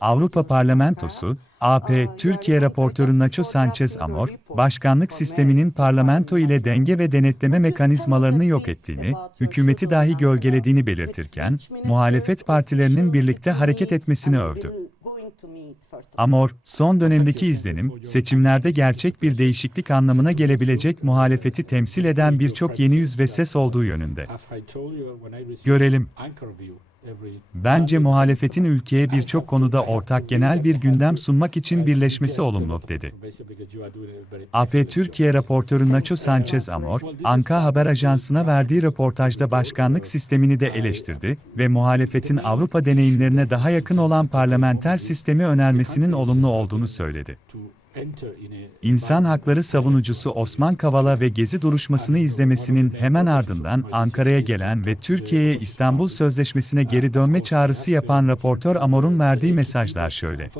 Avrupa Parlamentosu, AP, Türkiye Raportörü Nacho Sanchez Amor, başkanlık sisteminin parlamento ile denge ve denetleme mekanizmalarını yok ettiğini, hükümeti dahi gölgelediğini belirtirken, muhalefet partilerinin birlikte hareket etmesini övdü. Amor, son dönemdeki izlenim, seçimlerde gerçek bir değişiklik anlamına gelebilecek muhalefeti temsil eden birçok yeni yüz ve ses olduğu yönünde. Görelim. Bence muhalefetin ülkeye birçok konuda ortak genel bir gündem sunmak için birleşmesi olumlu, dedi. AP Türkiye Raportörü Nacho Sanchez Amor, Haber ajansına verdiği röportajda başkanlık sistemini de eleştirdi ve muhalefetin Avrupa deneyimlerine daha yakın olan parlamenter sistemi önermesinin olumlu olduğunu söyledi. İnsan hakları savunucusu Osman Kavala ve Gezi duruşmasını izlemesinin hemen ardından Ankara'ya gelen ve Türkiye'ye İstanbul Sözleşmesi'ne geri dönme çağrısı yapan raportör Amor'un verdiği mesajlar şöyle.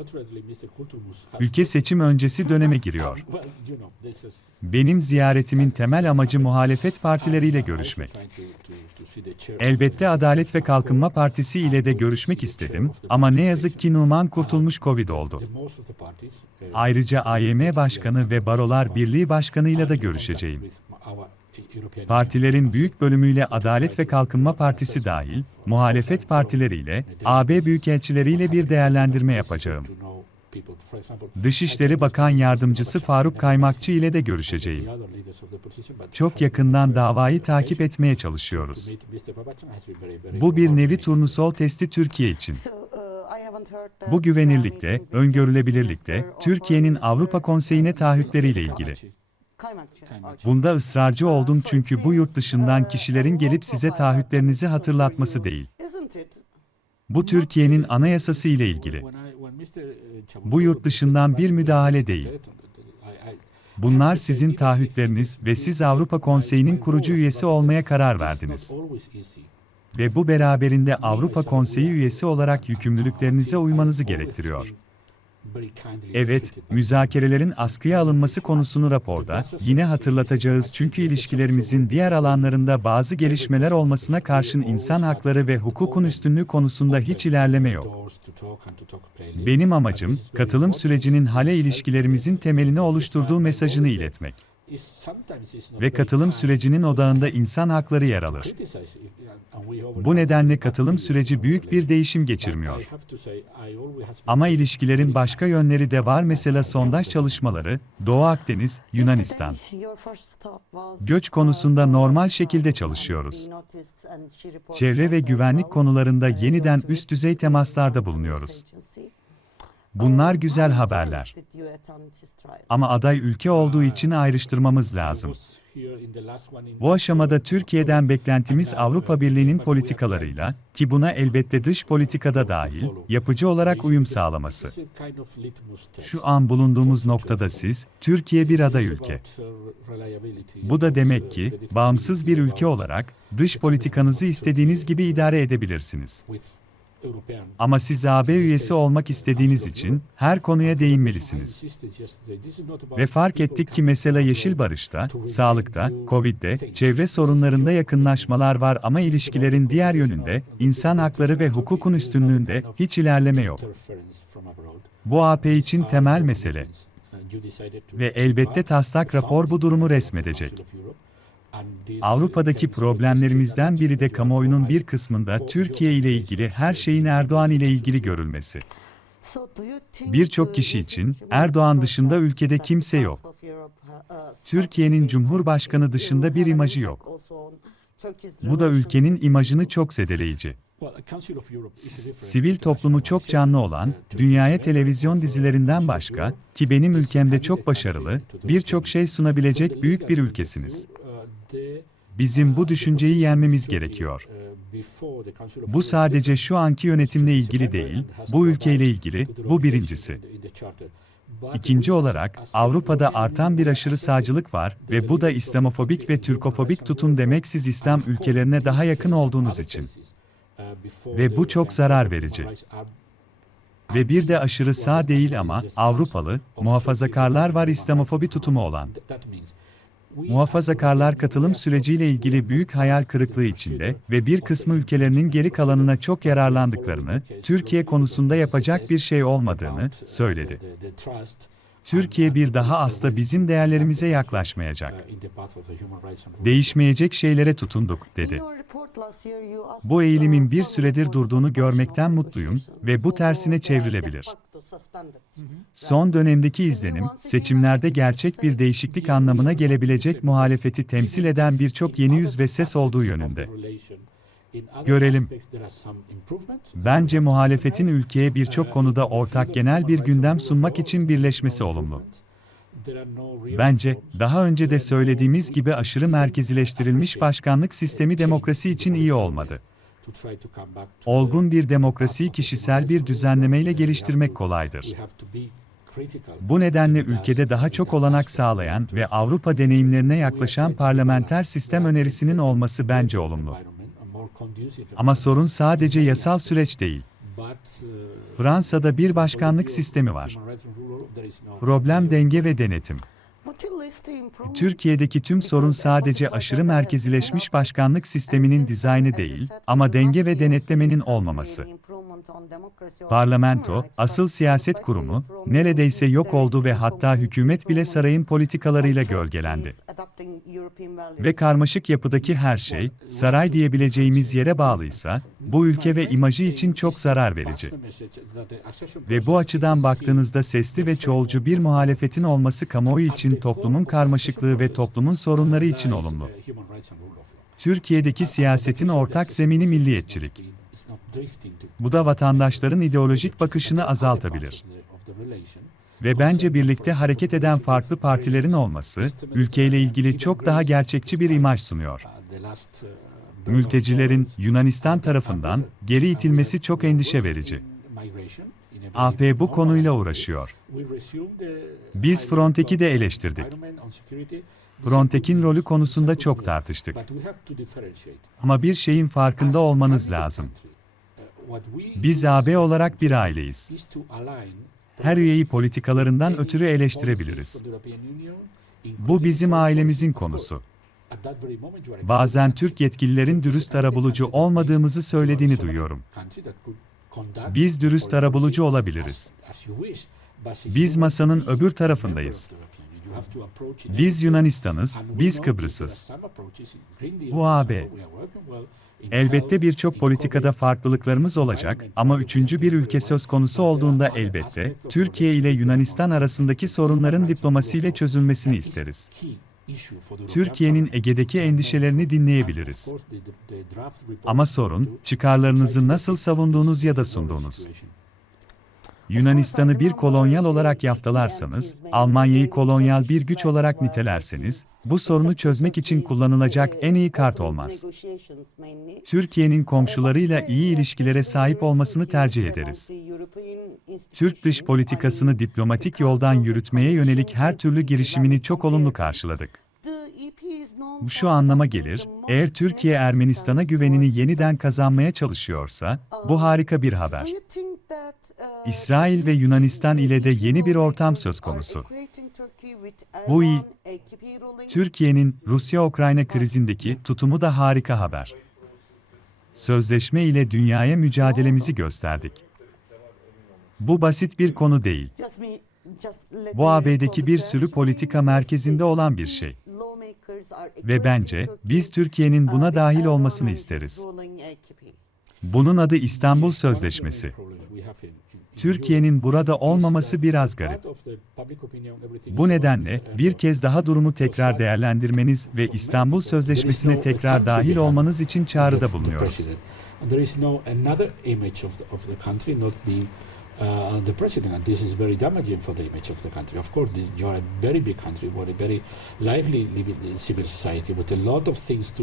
Ülke seçim öncesi döneme giriyor. Benim ziyaretimin temel amacı muhalefet partileriyle görüşmek. Elbette Adalet ve Kalkınma Partisi ile de görüşmek istedim ama ne yazık ki Numan Kurtulmuş Covid oldu. Ayrıca AYM Başkanı ve Barolar Birliği Başkanı'yla da görüşeceğim. Partilerin büyük bölümüyle Adalet ve Kalkınma Partisi dahil, muhalefet partileriyle, AB büyükelçileriyle bir değerlendirme yapacağım. Dışişleri Bakan Yardımcısı Faruk Kaymakçı ile de görüşeceğim. Çok yakından davayı takip etmeye çalışıyoruz. Bu bir nevi turnusol testi Türkiye için. Bu güvenirlikte, öngörülebilirlikte, Türkiye'nin Avrupa Konseyi'ne taahhütleriyle ilgili. Bunda ısrarcı oldum çünkü bu yurt dışından kişilerin gelip size taahhütlerinizi hatırlatması değil. Bu Türkiye'nin anayasası ile ilgili. Bu yurt dışından bir müdahale değil. Bunlar sizin taahhütleriniz ve siz Avrupa Konseyi'nin kurucu üyesi olmaya karar verdiniz. Ve bu beraberinde Avrupa Konseyi üyesi olarak yükümlülüklerinize uymanızı gerektiriyor. Evet, müzakerelerin askıya alınması konusunu raporda yine hatırlatacağız çünkü ilişkilerimizin diğer alanlarında bazı gelişmeler olmasına karşın insan hakları ve hukukun üstünlüğü konusunda hiç ilerleme yok. Benim amacım, katılım sürecinin hale ilişkilerimizin temelini oluşturduğu mesajını iletmek. Ve katılım sürecinin odağında insan hakları yer alır. Bu nedenle katılım süreci büyük bir değişim geçirmiyor. Ama ilişkilerin başka yönleri de var, mesela sondaj çalışmaları, Doğu Akdeniz, Yunanistan. Göç konusunda normal şekilde çalışıyoruz. Çevre ve güvenlik konularında yeniden üst düzey temaslarda bulunuyoruz. Bunlar güzel haberler. Ama aday ülke olduğu için ayrıştırmamız lazım. Bu aşamada Türkiye'den beklentimiz Avrupa Birliği'nin politikalarıyla, ki buna elbette dış politikada dahil, yapıcı olarak uyum sağlaması. Şu an bulunduğumuz noktada siz, Türkiye bir aday ülke. Bu da demek ki, bağımsız bir ülke olarak, dış politikanızı istediğiniz gibi idare edebilirsiniz. Ama siz AB üyesi olmak istediğiniz için her konuya değinmelisiniz. Ve fark ettik ki mesela Yeşil Barış'ta, sağlıkta, Covid'de, çevre sorunlarında yakınlaşmalar var ama ilişkilerin diğer yönünde, insan hakları ve hukukun üstünlüğünde hiç ilerleme yok. Bu AP için temel mesele. Ve elbette taslak rapor bu durumu resmedecek. Avrupa'daki problemlerimizden biri de kamuoyunun bir kısmında Türkiye ile ilgili her şeyin Erdoğan ile ilgili görülmesi. Birçok kişi için Erdoğan dışında ülkede kimse yok. Türkiye'nin Cumhurbaşkanı dışında bir imajı yok. Bu da ülkenin imajını çok zedeleyici. Sivil toplumu çok canlı olan, dünyaya televizyon dizilerinden başka, ki benim ülkemde çok başarılı, birçok şey sunabilecek büyük bir ülkesiniz. Bizim bu düşünceyi yenmemiz gerekiyor. Bu sadece şu anki yönetimle ilgili değil, bu ülkeyle ilgili, bu birincisi. İkinci olarak, Avrupa'da artan bir aşırı sağcılık var ve bu da İslamofobik ve Türkofobik tutum demek, siz İslam ülkelerine daha yakın olduğunuz için. Ve bu çok zarar verici. Ve bir de aşırı sağ değil ama Avrupalı, muhafazakarlar var İslamofobi tutumu olan. Muhafazakarlar katılım süreciyle ilgili büyük hayal kırıklığı içinde ve bir kısmı ülkelerinin geri kalanına çok yararlandıklarını, Türkiye konusunda yapacak bir şey olmadığını söyledi. Türkiye bir daha asla bizim değerlerimize yaklaşmayacak. Değişmeyecek şeylere tutunduk, dedi. Bu eğilimin bir süredir durduğunu görmekten mutluyum ve bu tersine çevrilebilir. Son dönemdeki izlenim, seçimlerde gerçek bir değişiklik anlamına gelebilecek muhalefeti temsil eden birçok yeni yüz ve ses olduğu yönünde. Görelim. Bence muhalefetin ülkeye birçok konuda ortak genel bir gündem sunmak için birleşmesi olumlu. Bence, daha önce de söylediğimiz gibi aşırı merkezileştirilmiş başkanlık sistemi demokrasi için iyi olmadı. Olgun bir demokrasiyi kişisel bir düzenlemeyle geliştirmek kolaydır. Bu nedenle ülkede daha çok olanak sağlayan ve Avrupa deneyimlerine yaklaşan parlamenter sistem önerisinin olması bence olumlu. Ama sorun sadece yasal süreç değil. Fransa'da bir başkanlık sistemi var. Problem denge ve denetim. Türkiye'deki tüm sorun sadece aşırı merkezileşmiş başkanlık sisteminin dizaynı değil, ama denge ve denetlemenin olmaması. Parlamento, asıl siyaset kurumu, neredeyse yok oldu ve hatta hükümet bile sarayın politikalarıyla gölgelendi. Ve karmaşık yapıdaki her şey, saray diyebileceğimiz yere bağlıysa, bu ülke ve imajı için çok zarar verici. Ve bu açıdan baktığınızda sesli ve çoğulcu bir muhalefetin olması kamuoyu için toplumun karmaşıklığı ve toplumun sorunları için olumlu. Türkiye'deki siyasetin ortak zemini milliyetçilik. Bu da vatandaşların ideolojik bakışını azaltabilir. Ve bence birlikte hareket eden farklı partilerin olması, ülkeyle ilgili çok daha gerçekçi bir imaj sunuyor. Mültecilerin Yunanistan tarafından geri itilmesi çok endişe verici. AP bu konuyla uğraşıyor. Biz Frontex'i de eleştirdik. Frontex'in rolü konusunda çok tartıştık. Ama bir şeyin farkında olmanız lazım. Biz AB olarak bir aileyiz. Her üyeyi politikalarından ötürü eleştirebiliriz. Bu bizim ailemizin konusu. Bazen Türk yetkililerin dürüst arabulucu olmadığımızı söylediğini duyuyorum. Biz dürüst arabulucu olabiliriz. Biz masanın öbür tarafındayız. Biz Yunanistan'ız, biz Kıbrıs'ız. Bu AB. Elbette birçok politikada farklılıklarımız olacak ama üçüncü bir ülke söz konusu olduğunda elbette, Türkiye ile Yunanistan arasındaki sorunların diplomasiyle çözülmesini isteriz. Türkiye'nin Ege'deki endişelerini dinleyebiliriz. Ama sorun, çıkarlarınızı nasıl savunduğunuz ya da sunduğunuz. Yunanistan'ı bir kolonyal olarak yaftalarsanız, Almanya'yı kolonyal bir güç olarak nitelerseniz, bu sorunu çözmek için kullanılacak en iyi kart olmaz. Türkiye'nin komşularıyla iyi ilişkilere sahip olmasını tercih ederiz. Türk dış politikasını diplomatik yoldan yürütmeye yönelik her türlü girişimini çok olumlu karşıladık. Bu şu anlama gelir, eğer Türkiye Ermenistan'a güvenini yeniden kazanmaya çalışıyorsa, bu harika bir haber. İsrail ve Yunanistan ile de yeni bir ortam söz konusu. Bu iyi. Türkiye'nin Rusya-Ukrayna krizindeki tutumu da harika haber. Sözleşme ile dünyaya mücadelemizi gösterdik. Bu basit bir konu değil. Bu AB'deki bir sürü politika merkezinde olan bir şey. Ve bence, biz Türkiye'nin buna dahil olmasını isteriz. Bunun adı İstanbul Sözleşmesi. Türkiye'nin burada olmaması biraz garip. Bu nedenle, bir kez daha durumu tekrar değerlendirmeniz ve İstanbul Sözleşmesi'ne tekrar dahil olmanız için çağrıda bulunuyoruz. The president, and this is very damaging for the image of the country. Of course, you are a very big country, with a very lively civil society, with a lot of things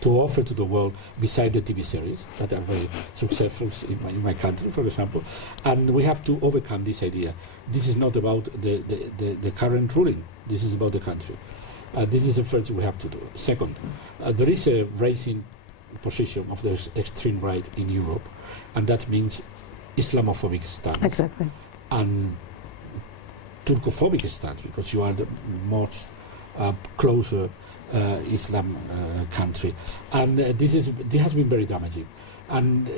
to offer to the world beside the TV series that are very successful in my country, for example. And we have to overcome this idea. This is not about the current ruling. This is about the country. This is the first we have to do. Second, there is a rising position of the extreme right in Europe, and that means Islamophobic stance. Exactly. And Turkophobic stance, because you are the most closer Islam country, and this has been very damaging. And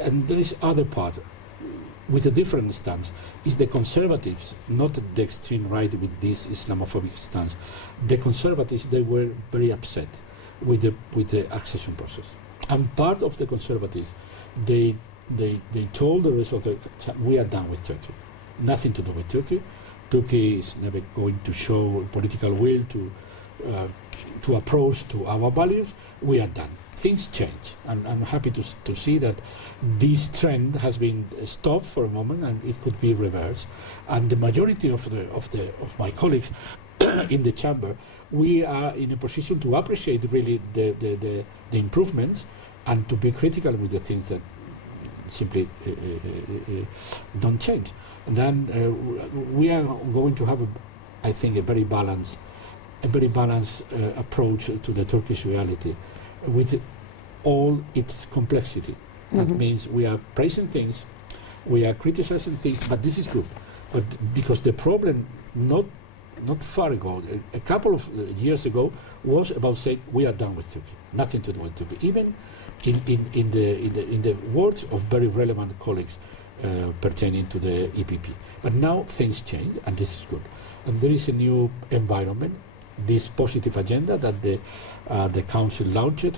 and there is other part with a different stance is the conservatives, not the extreme right with this Islamophobic stance. The conservatives, they were very upset with the accession process, and part of the conservatives, they told the rest of the we are done with Turkey, nothing to do with Turkey. Turkey is never going to show political will to approach to our values. We are done. Things change, and I'm happy to see that this trend has been stopped for a moment, and it could be reversed. And the majority of my colleagues in the chamber, we are in a position to appreciate really the improvements, and to be critical with the things that simply don't change. And then we are going to have, I think, a very balanced approach to the Turkish reality, with all its complexity. That means we are praising things, we are criticizing things, but this is good. But because the problem not far ago, a couple of years ago, was about saying we are done with Turkey, nothing to do with Turkey. Even in the words of very relevant colleagues pertaining to the EPP. But now things change, and this is good. And there is a new environment. This positive agenda that the council launched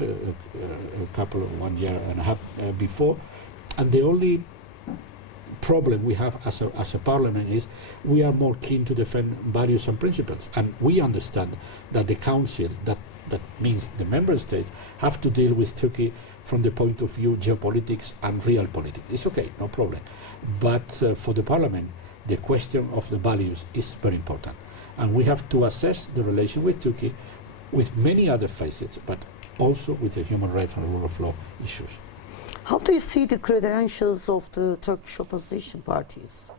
one year and a half before, and the only problem we have as a parliament is we are more keen to defend values and principles, and we understand that the council, that means the member states, have to deal with Turkey from the point of view geopolitics and real politics. It's okay, no problem, but for the parliament, the question of the values is very important. And we have to assess the relation with Turkey with many other facets, but also with the human rights and rule of law issues. How do you see the credentials of the Turkish opposition parties?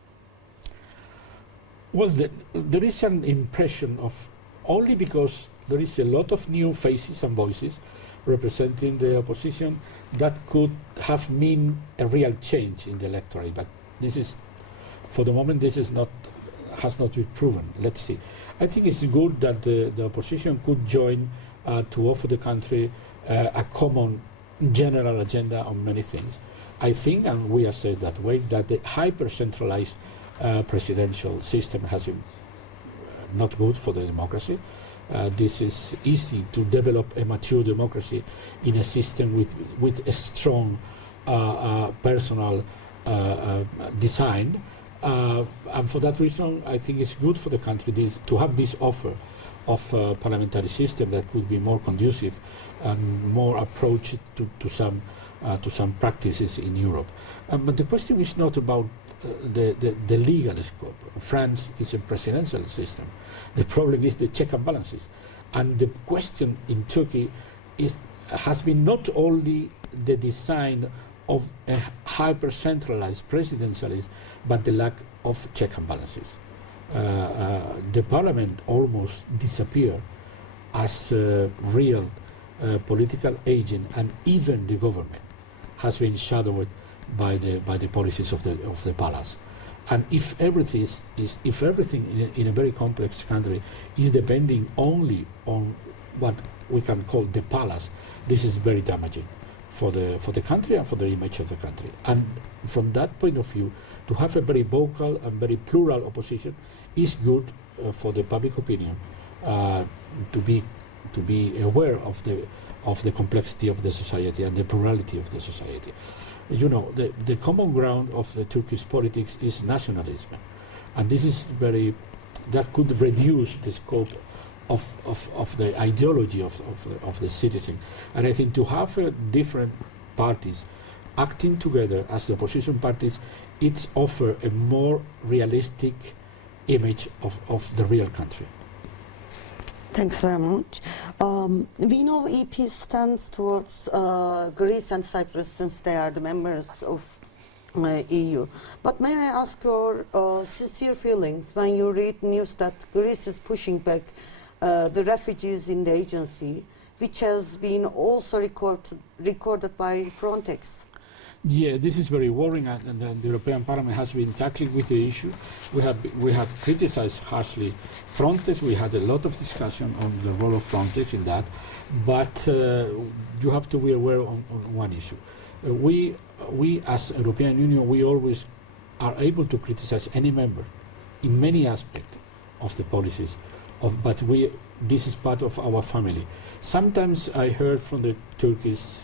Well, there is an impression of, only because there is a lot of new faces and voices representing the opposition, that could have mean a real change in the electorate. But this is, for the moment, this is has not been proven. Let's see. I think it's good that the opposition could join to offer the country a common general agenda on many things. I think, and we have said that way, that the hyper-centralized presidential system has been not good for the democracy. This is easy to develop a mature democracy in a system with a strong personal design. And for that reason, I think it's good for the country to have this offer of a parliamentary system that could be more conducive and more approach to some practices in Europe. But the question is not about the legal scope. France is a presidential system. The problem is the check and balances. And the question in Turkey has been not only the design of a hyper-centralized presidentialism, but the lack of check and balances. The parliament almost disappeared as a real political agent, and even the government has been shadowed by the policies of the palace. And if everything in a very complex country is depending only on what we can call the palace, this is very damaging for the country and for the image of the country. And from that point of view, to have a very vocal and very plural opposition is good for the public opinion to be aware of the complexity of the society and the plurality of the society. You know, the common ground of the Turkish politics is nationalism, and this is that could reduce the scope of the ideology of the citizen. And I think to have different parties acting together as the opposition parties, it offers a more realistic image of the real country. Thanks very much. We know EP stands towards Greece and Cyprus since they are the members of EU. But may I ask your sincere feelings when you read news that Greece is pushing back the refugees in the agency, which has been also recorded by Frontex? Yeah, this is very worrying, and the European Parliament has been tackling with the issue. We have criticized harshly Frontex. We had a lot of discussion on the role of Frontex in that, but you have to be aware on one issue. We as European Union, we always are able to criticize any member in many aspects of the policies, but this is part of our family. Sometimes I heard from the Turkish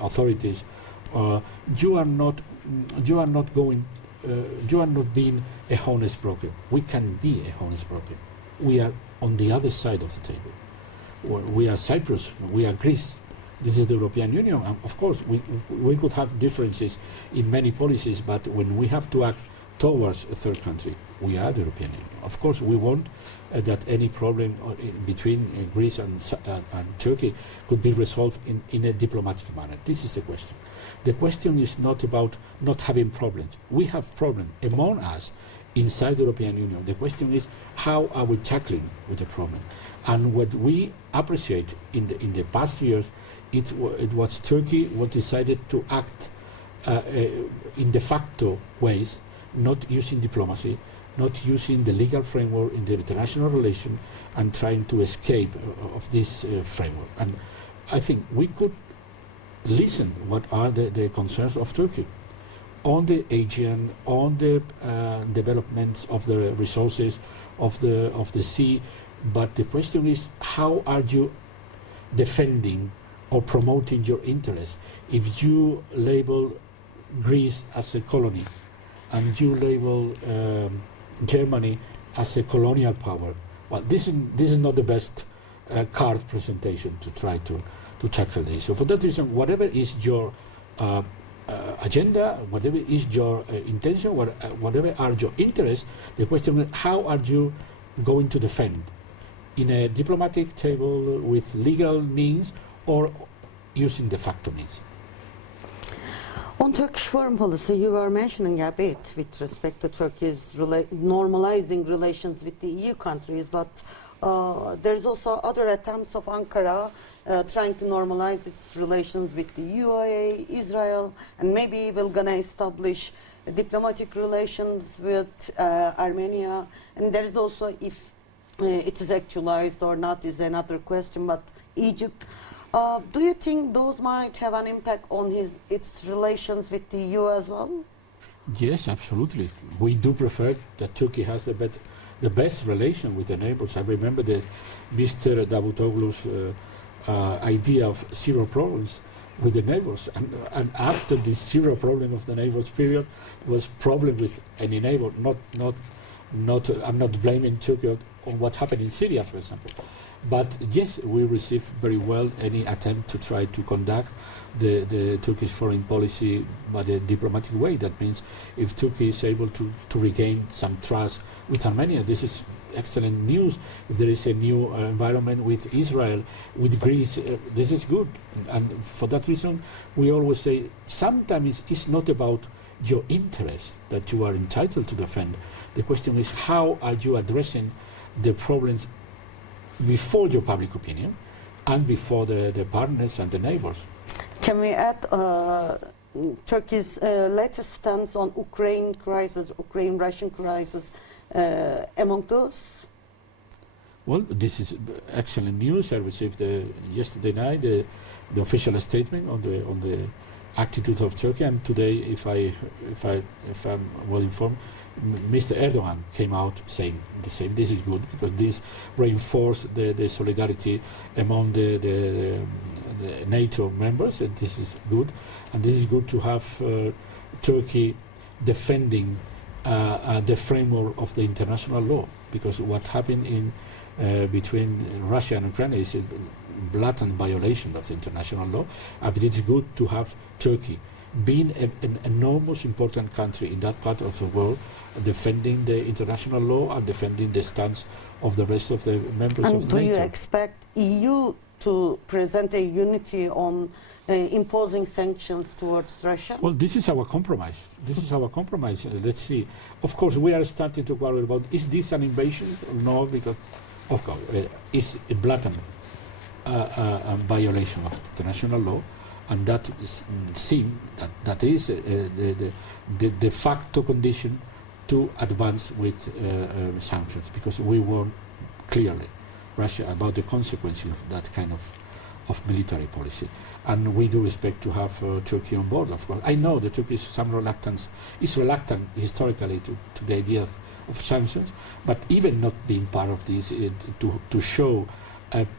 authorities, you are not being a honest broker. We can be a honest broker. We are on the other side of the table. We are Cyprus. We are Greece. This is the European Union. And of course, we could have differences in many policies, but when we have to act towards a third country, we are the European Union. Of course, we want that any problem between Greece and Turkey could be resolved in a diplomatic manner. This is the question. The question is not about not having problems. We have problems among us inside the European Union. The question is, how are we tackling with the problem? And what we appreciate in the past years, it was Turkey what decided to act in de facto ways, not using diplomacy, not using the legal framework in the international relation, and trying to escape of this framework. And I think we could listen what are the concerns of Turkey on the Aegean, on the developments of the resources of the sea. But the question is, how are you defending or promoting your interests if you label Greece as a colony and you label Germany as a colonial power? Well, this is not the best card presentation to try to tackle this. So for that reason, whatever is your agenda, whatever is your intention, whatever are your interests, the question is, how are you going to defend in a diplomatic table with legal means or using de facto means? On Turkish foreign policy, you were mentioning a bit with respect to Turkey's normalizing relations with the EU countries, but there's also other attempts of Ankara trying to normalize its relations with the UAE, Israel, and maybe we're going to establish diplomatic relations with Armenia. And there is also, if it is actualized or not is another question, but Egypt. Do you think those might have an impact on its relations with the EU as well? Yes, absolutely. We do prefer that Turkey has the best relation with the neighbors. I remember Mr. Davutoglu's idea of zero problems with the neighbors, and after the zero problem of the neighbors period was problem with any neighbor. I'm not blaming Turkey on what happened in Syria, for example. But yes, we receive very well any attempt to try to conduct the Turkish foreign policy by a diplomatic way. That means if Turkey is able to regain some trust with Armenia, this is excellent news. If there is a new environment with Israel, with Greece, this is good. And for that reason, we always say sometimes it's not about your interest that you are entitled to defend. The question is, how are you addressing the problems before your public opinion and before the partners and the neighbors? Can we add Turkey's latest stance on Ukraine crisis, Ukraine-Russian crisis among those? Well, this is excellent news. I received yesterday night the official statement on the attitude of Turkey, and today, if I'm well informed, Mr. Erdogan came out saying the same. This is good because this reinforces the solidarity among the NATO members, and this is good. And this is good to have Turkey defending the framework of the international law, because what happened between Russia and Ukraine is a blatant violation of the international law. And it is good to have Turkey being an enormous important country in that part of the world, defending the international law and defending the stance of the rest of the members of NATO. And do you expect EU to present a unity on imposing sanctions towards Russia? Well, this is our compromise. This is our compromise. Let's see. Of course, we are starting to worry about, is this an invasion? No, because, of course, it's a blatant violation of international law. and that is the de facto condition to advance with sanctions, because we warn clearly Russia about the consequences of that kind of military policy. And we do expect to have Turkey on board, of course. I know that Turkey is reluctant historically to the idea of sanctions, but even not being part of this, to show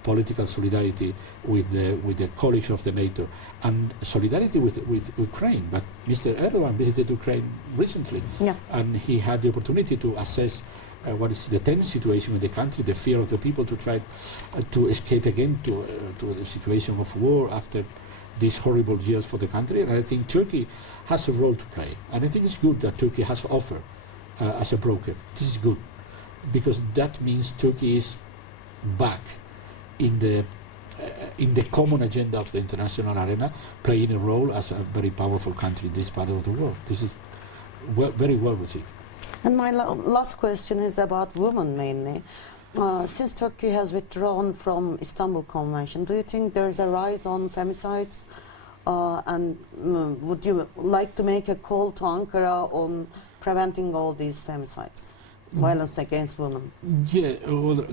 political solidarity with the colleagues of the NATO and solidarity with Ukraine. But Mr. Erdogan visited Ukraine recently, and he had the opportunity to assess what is the tense situation in the country, the fear of the people to try to escape again to the situation of war after these horrible years for the country. And I think Turkey has a role to play. And I think it's good that Turkey has offered as a broker. This is good, because that means Turkey is back in the common agenda of the international arena, playing a role as a very powerful country in this part of the world. This is very well received. And my last question is about women mainly. Since Turkey has withdrawn from Istanbul Convention, do you think there is a rise on femicides? And would you like to make a call to Ankara on preventing all these femicides, violence against women? Yeah, well,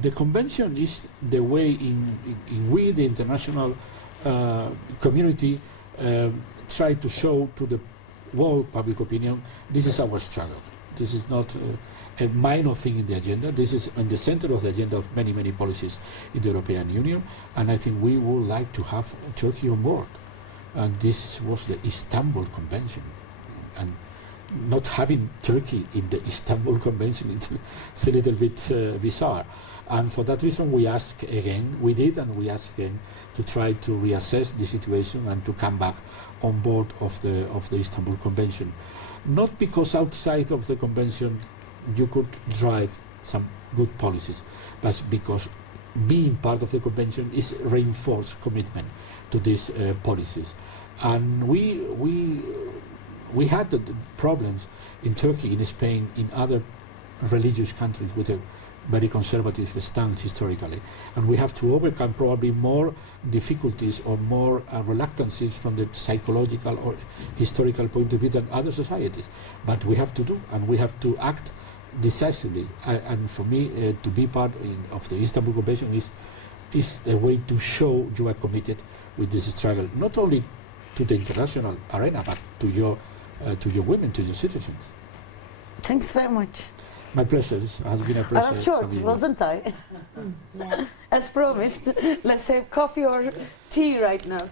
the convention is the way in we, the international community, try to show to the world public opinion, this is our struggle. This is not a minor thing in the agenda. This is in the center of the agenda of many, many policies in the European Union. And I think we would like to have Turkey on board. And this was the Istanbul Convention. And not having Turkey in the Istanbul Convention, it's a little bit bizarre. And for that reason, we ask again, we did, and we ask again to try to reassess the situation and to come back on board of the Istanbul Convention. Not because outside of the convention you could drive some good policies, but because being part of the convention is reinforced commitment to these policies. And we had the problems in Turkey, in Spain, in other religious countries with a very conservative stance historically, and we have to overcome probably more difficulties or more reluctances from the psychological or historical point of view than other societies. But we have to do, and we have to act decisively. And for me, to be part of the Istanbul Convention is a way to show you are committed with this struggle, not only to the international arena, but to your women, to your citizens. Thanks very much. My pleasure. It has been a pleasure. I was short, wasn't I? As promised, let's have coffee or tea right now.